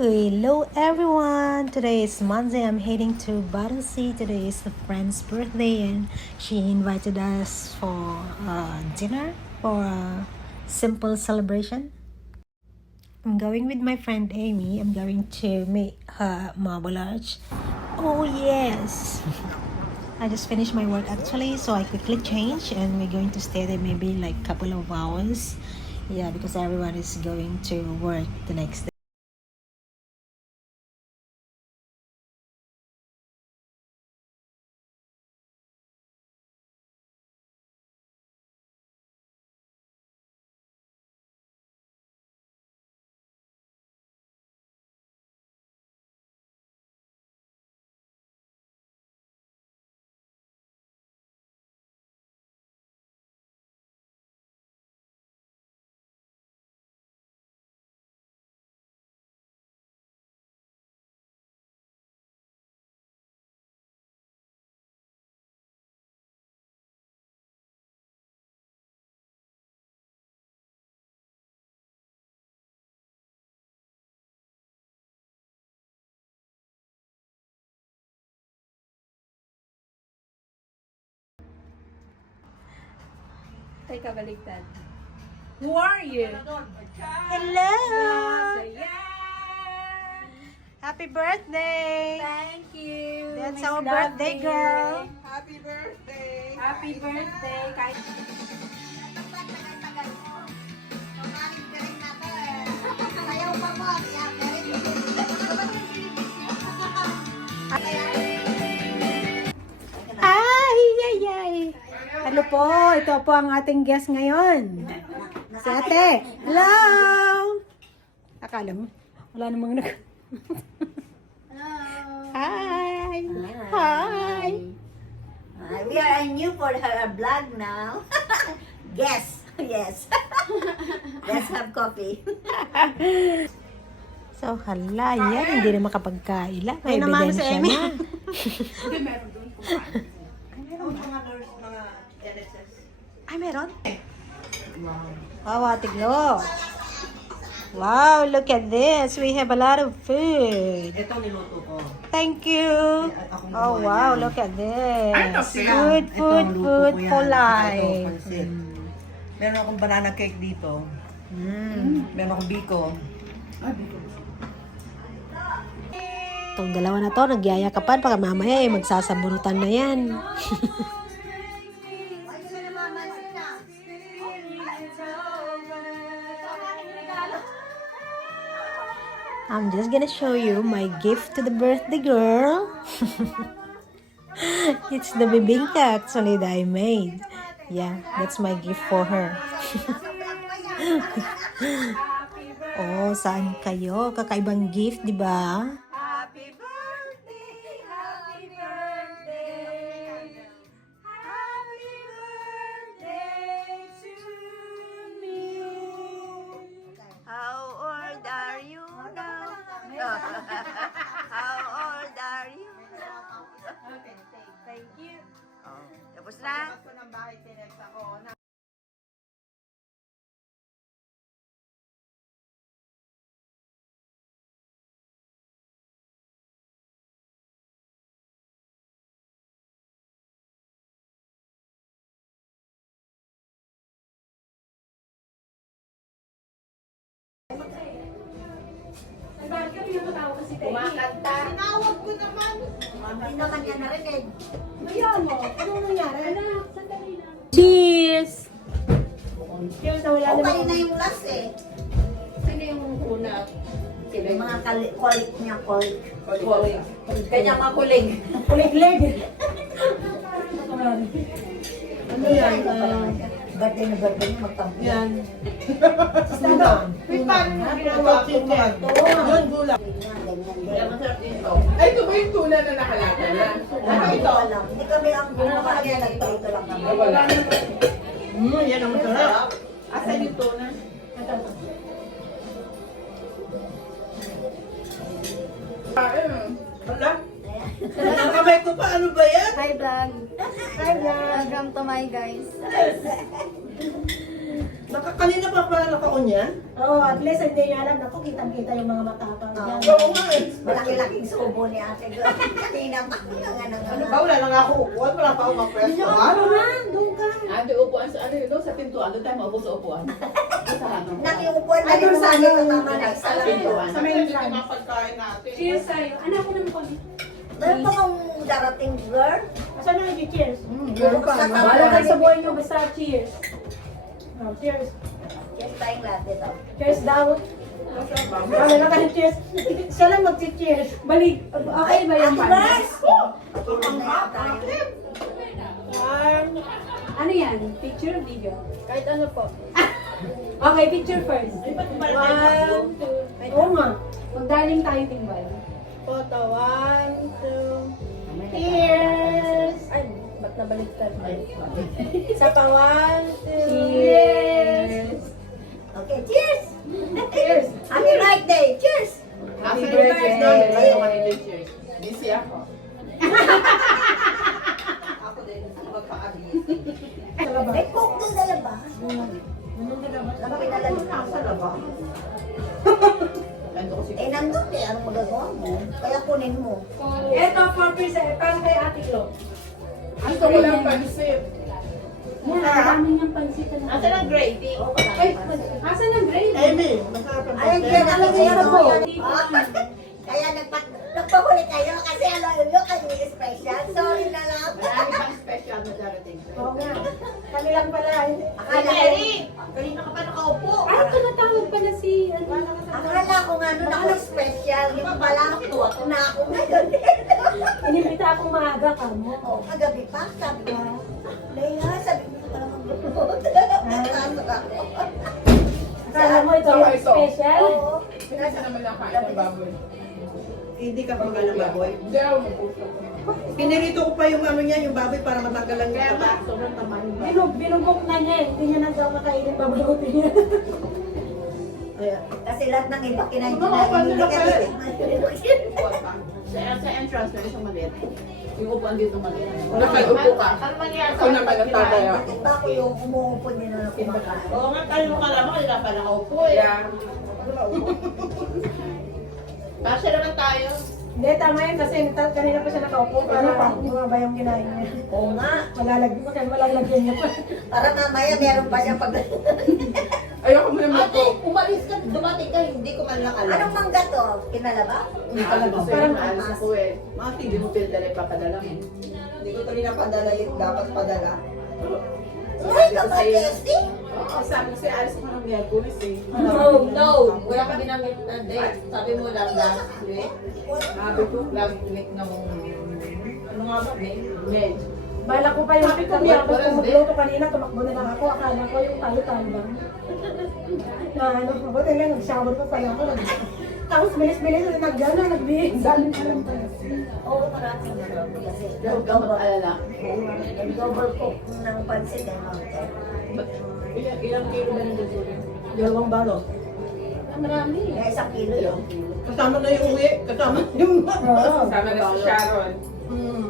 Hello everyone! Today is Monday. I'm heading to Battersea. Today is a friend's birthday and she invited us for dinner for a simple celebration. I'm going with my friend Amy. I'm going to meet her Marble Arch. Oh yes! I just finished my work actually, so I quickly changed and we're going to stay there maybe like a couple of hours. Yeah, because everyone is going to work the next day. Ay, kabaliktad. Who are you? Hello! Ayan! Happy birthday! Thank you! That's Miss our birthday Lovely. girl. Happy birthday! Happy birthday! Kahit Ay, ay, ay. Hello po, ito po ang ating guest ngayon. Si ate. Hello! Akala mo, wala namang nag... Hi! Hi! We are new for her vlog now. Guess, yes. Let's have coffee. So, hala, yan. Hindi na makapagkaila. May ebidensya na. Ay, meron? Wow, Atiglo. Wow, look at this. We have a lot of food. Ito niluto ko. Thank you. Oh, wow, look at this. Food, Food for life. Meron akong banana cake dito. Meron akong biko. Itong dalawa na to, nagyayakapan. Pagka mamaya, magsasabunutan na yan. I'm just gonna show you my gift to the birthday girl. It's the bibingka actually that I made. Yeah, that's my gift for her. Oh, saan kayo? Kakaibang gift, di ba? Happy birthday! Happy birthday! Happy birthday to me! How old are you now? How old are you now? Okay, thank you. Oh, tapos na? Kumakanta. Hindi naman niya narinig. Cheers! Okay na yung last eh. Sino yung una? Yung mga kolik niya, kolik. Kanya makuling. Kulig-lig! Ano yan? Birthday na birthday niya, magtampo. Yan. May paano na ginawa ko Yun, gula. Ganyan. masarap dito. Ay, ito ba yung tuna na nakalata na? Ano ito? Alam. Hindi kami ang gumawa niya, nagpalito lang kami. Ah, wala. Yan ang masarap. Asan yung tuna? Wala. Nakamay ko pa, ano ba yan? Hi vlog. Hi vlog. Welcome to my guys. Kanina pa pala naka-on yan? Oo, at least hindi niya alam na po, kitang-kita yung mga matapang Oo. dyan. Oo nga eh. Malaki-laking subo ni ate. Kanina pa. Ano ba? Wala na nga ako upuan. Wala pa ako mag-presto. Ano na, doon ka. Ate, upuan sa ano yun, sa pintuan. Doon tayo maupo sa upuan. Sa ano? Nakiupuan na Ay, doon sa sa ano, mama na isa Sa lang. pintuan. Sa main entrance. pagkain natin. Cheers sa'yo. Anak ko ng konti. Meron pa kang darating girl? Asan na nag-cheers? Meron pa. Sa Wala kayo sa buhay niyo, basta cheers. Oh, cheers. Yes, tayong lahat dito. Cheers daw. Wala na tayong cheers. Siya lang mag-cheers. Balik. Okay ba yung Ate pan? Mars! Ano yan? Picture or video? Kahit ano po. Okay, picture first. 1, 2. Oo nga. Magdaling tayo timbal. Photo, 1, 2. Cheers! Ay, ba't nabaliktad? Isa pa, 1, 2. Cheers! Okay, cheers! Cheers! Happy birthday! Cheers! Happy birthday. birthday! Cheers! Busy ako. Ako din. Magpa-abisi. May coke doon sa labas. Ang pinalamig na sa labas. Nandun ko si Nandun eh. Anong magagawa mo? Kaya kunin mo. Ito, 4%. Para kay Ate Klo. Ang ko lang pansit. Yan, ang dami niyang pansit. Asan ang gravy? Ay, asan ang gravy? Amy, masarap ang Ay, kape. kaya nakalagay Ano ako. po? Kaya nagpahuli kayo kasi alam nyo kayo special. Sorry na lang. Marami pang special na darating. Oo nga. Kami lang pala. Akala ko, Kanina ka pa nakaupo. Ay, tumatawag pala si... akala ko nga nun ako special. Yung pala ako na ako ngayon. Inimbita akong maaga ka mo. O, kagabi pa, sabi ko, Leia, sabi ko pala mag-upload. Nakasok ako. Akala mo ito yung special? Oo. Pinasa naman lang kain ng baboy. Hindi ka pang ng baboy. Hindi ako mag-puso. Pinirito ko pa yung ano niya, yung baboy para matanggal lang yung taba. Sobrang taman ba? Binubok na niya eh. Hindi niya na daw makainin babalutin niya. Kaya, Kasi lahat ng iba kinain Oo, paano na pala? Sa entrance, may isang maliit. Yung upuan dito maliit. Wala Kapag kayo. upo ka, ako naman ang tataya. Bakit ba ako yung umuupo nila na kumakain? oo nga, tayo mo kalaman, kanina pa nakaupo eh. Yeah. Kasi naman tayo. Hindi, tama yun kasi kanina pa siya nakaupo. Para bumaba yung kinain niya. Oo nga. Malalagyan niya pa. Para mamaya meron pa siya pag... Ayoko mo naman po. umalis ka, dumating ka, hindi ko man alam. Anong mangga to? Kinalaba? Hindi ka lang kasi Parang maalis ako eh. Mga hindi mo pinadala ipapadala mo. Hindi ko kanina padala yung dapat padala. Uy, kapag Esti? Oo, sabi ko sa'yo, alis ako ng Miyerkules eh. No. Wala ka binanggit na date. Sabi mo lang last week. Sabi ko, Last week ng... Ano nga ba, May? Med. Bala ko pa yung kami ako magluto kanina, tumakbo na lang ako. Akala ko yung tayo-tayo lang. Na ano, mabuti lang, nag-shower pa pala ako. Tapos bilis-bilis na nag-gana, nag-bihis. Dami na lang pala. Oo, maraming marami kasi. Huwag kang mag-alala. Yung double cook ng pansit eh, Mountain. Ilang kilo na nandun po rin? 2 balot. Marami. Kaya 1 kilo yun. Kasama na yung uwi, kasama na yung... Oo. Sama na si Sharon. Hmm.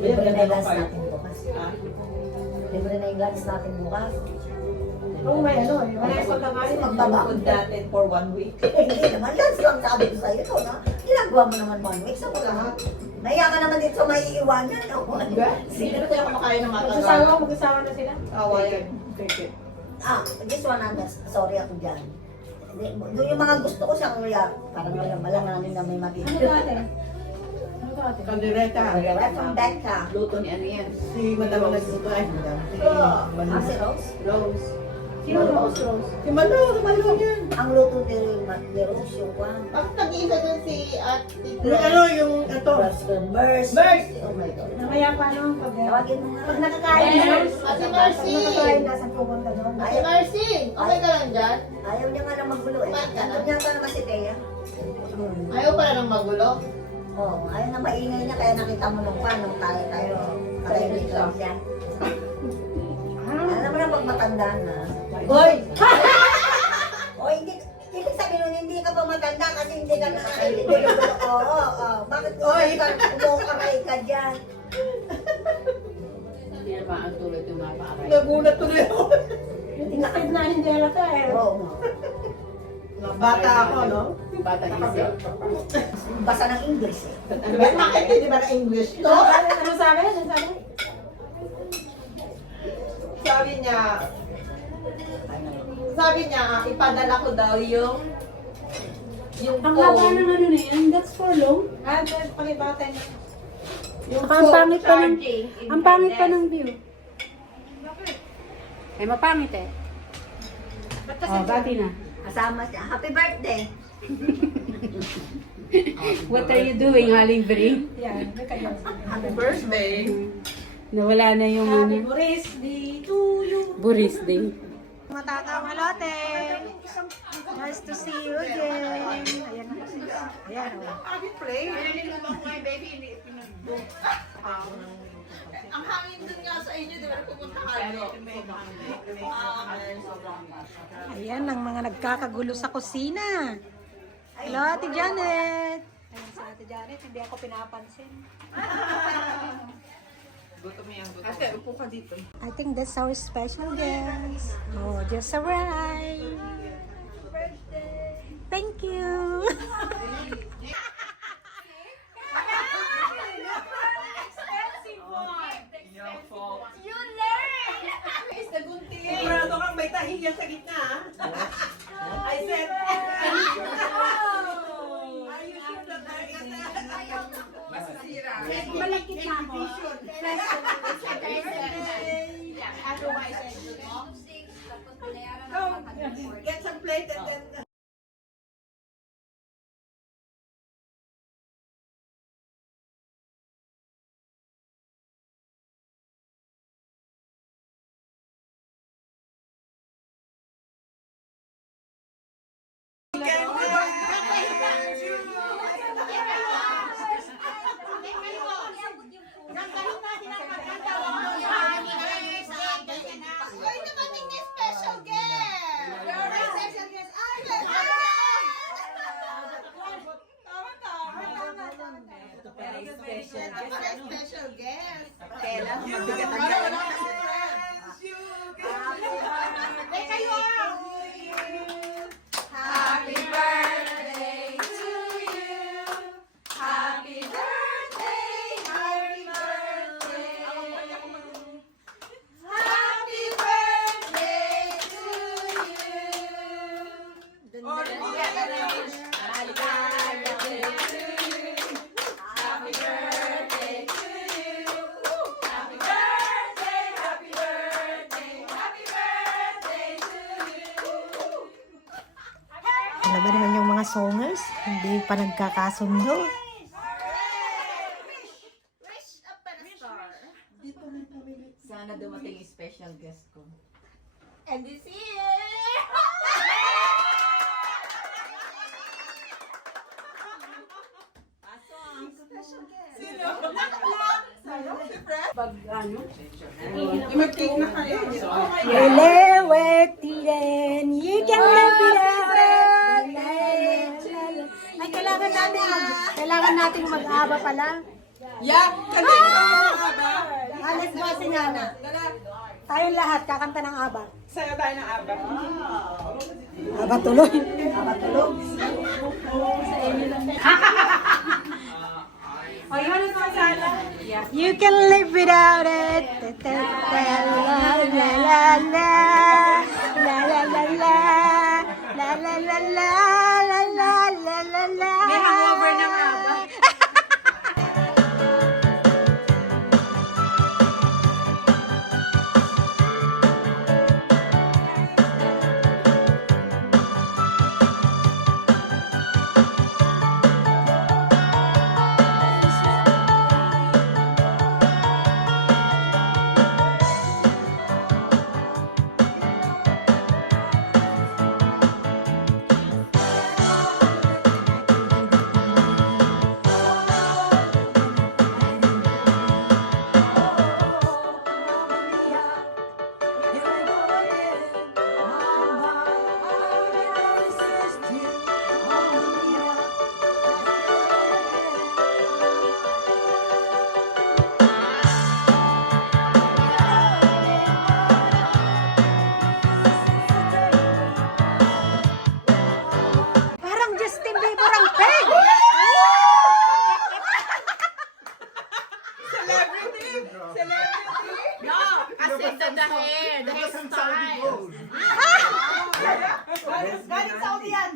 Libre na yung lunch natin bukas. Ha? Libre na yung lunch natin bukas. Oo, may ano eh. Wala yung pagkakain. Magbabakod natin for 1 week. Hindi naman, lunch lang sabi ko sa'yo ito, no? Ginagawa mo naman 1 week sa lahat. Naiya ka naman dito sa may iiwanan, no? Hindi na tayo kumakain ng Mag-asawa na sila. Awayan. Take it. Ah, this one, sorry ako dyan. Doon yung mga gusto ko sa kuya, parang malang namin na may Ano matitira. to ate? Ano to ate? Kaldereta. From Becca. Luto ni ano yan? Si Madam ang nagluto ay Madam. Si Ah, Malu. si Rose? Rose. Sino Rose Rose? Si Malu, si Malu yan. Ang luto ni Rose yung one. Bakit nag-iisa dun si Ate Yung ano, yung ito. Burst. Oh my God. Namaya pa no, pag Tawagin mo nga. pag nakakain na. Ate Pag Marcy! nakakain na, saan pupunta doon? Ate Marcy! Okay ka lang dyan? Ayaw niya nga lang magulo eh. Nandun niya pa naman si Thea. Ayaw pala ng magulo. Oo, ayaw na maingay niya kaya nakita mo nung pa, nung tayo dito siya. Alam mo na pag matanda na. Hoy! O hindi, ibig sabihin nun, hindi ka pa matanda kasi hindi ka na, hindi gulo-gulo. Oo. Bakit Oy! umukaray ka dyan? Hindi na maantulad yung napaaray. Nagulat tuloy ako. Instead na hindi halata eh. Oo nga. Bata ako, no? Bata isa. Basa ng English eh. Bakit hindi ba na English to? Ano sabi? Ano sabi? Sabi niya, ipadala ko daw yung Ang haba ng ano na yan, that's for long. pakibata niya. Yung Saka ang pangit pa ng, Charging in ang pangit pa fairness. ng view. Eh, mapangit eh. Oh, bati na. Kasama siya. Happy birthday! What are you doing, Haling Bring? Happy birthday! Nawala na yung ano. Boris, di to you. Buris Day. Matatawalote! Nice to see you again. Ayan na kasi. Ayan o. Happy play. Ang hangin dun nga sa inyo, di ba pupunta kayo? Ayan ang mga nagkakagulo sa kusina. Hello, Ate Janet. Ayan si Ate Janet, hindi ako pinapansin. Ate, upo ka dito. I think that's our special guest. Oh, just arrived. Thank you. Sigurado kang may tahiyan sa gitna, ha? I said, are you sure that there is mas masira? Malakit na ako. Otherwise, I do not. Get some plate and then... Special guest. Kailan mabigat ang gawin. Happy birthday to you. Happy birthday, happy birthday. Happy birthday to you. Happy birthday to you. Happy birthday, happy birthday, happy birthday to you. Ano ba naman yung mga songers? Hindi pa nagkakasundo. Sana dumating yung special guest ko. And this is... Pag ano? Mag-cake na kayo. Lelewetilen, you can live it up. Ay, kailangan natin mag-aba pala. Yeah, kanina aba. Alis ba si Nana? Tayong lahat, kakanta ng aba. Sayo tayo ng aba. Aba tuloy. Aba tuloy. Oh, yun ang masala. Yeah. You can live without it. La la la la la. La la la la. La la la la. La la la la la. May hangover ng aba.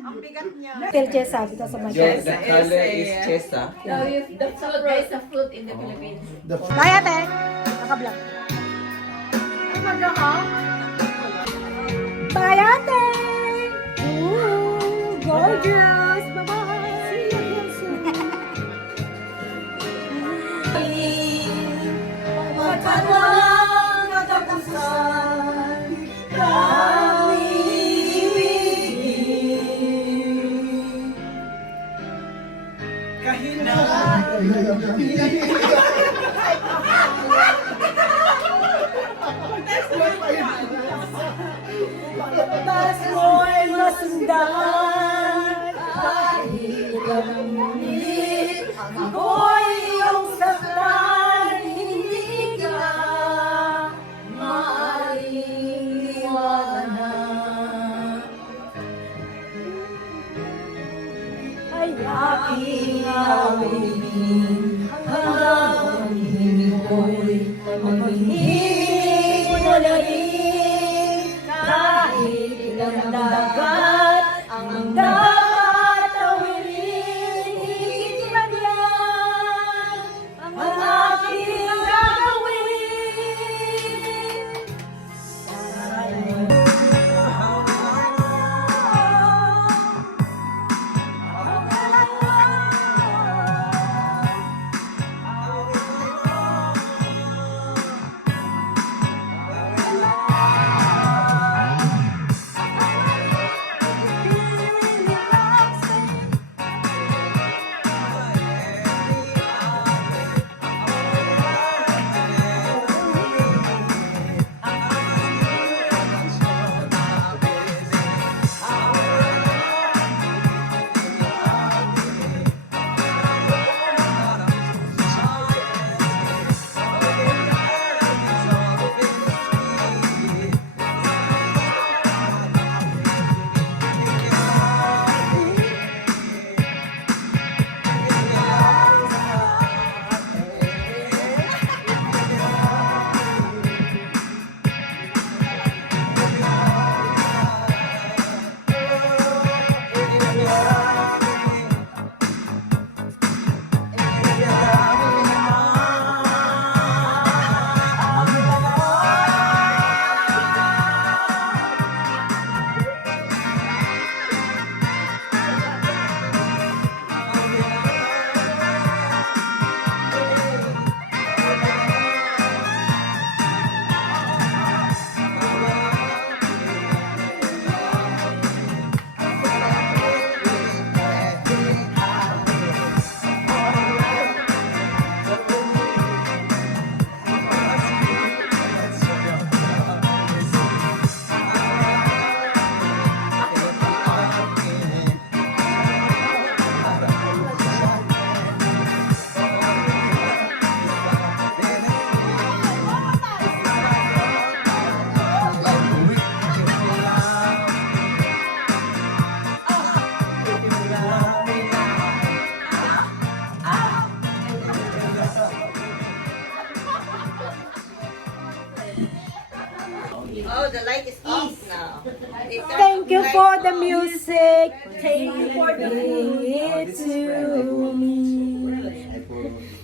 Ang bigat niya. Tell Chesa because of my Yes, Chesa. the color is chesa. No, the fruit, there's a fruit in the Philippines. Bye, ate. Naka-vlog. Bye, ate. Ooh, gorgeous. Bye-bye. See you again soon. Magkawalang katapusan, Mas mo'y masundan. Kahit ilang minit, ako'y iyong saktan. Hindi ka maaaring iwanan. Ay aking awinin hanggang hingin ko'y maghihiling mo na rin. Kahit ilang dagat ang dapat tawirin, higit man yan ang aking gagawin. Oh, the light is off now. Thank you for the music. Thank you for bringing it to me.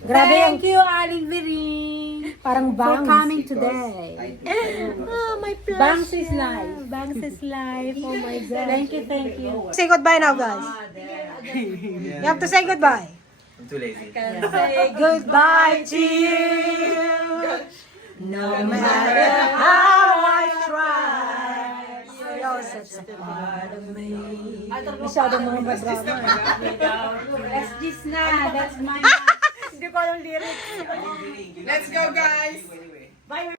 Grabe yung... Thank you, Aling Virin. Parang bangs. For coming today. Oh, my pleasure. Bangs is life. Bangs is life. Oh my God. Thank you, thank you. Say goodbye now, guys. You have to say goodbye. I'm too lazy. Say goodbye to you. No matter how I try. You're such a part of me. Masyadong mga badrama. That's just na. That's my... Hindi ko alam lyrics. Let's go, guys! Bye.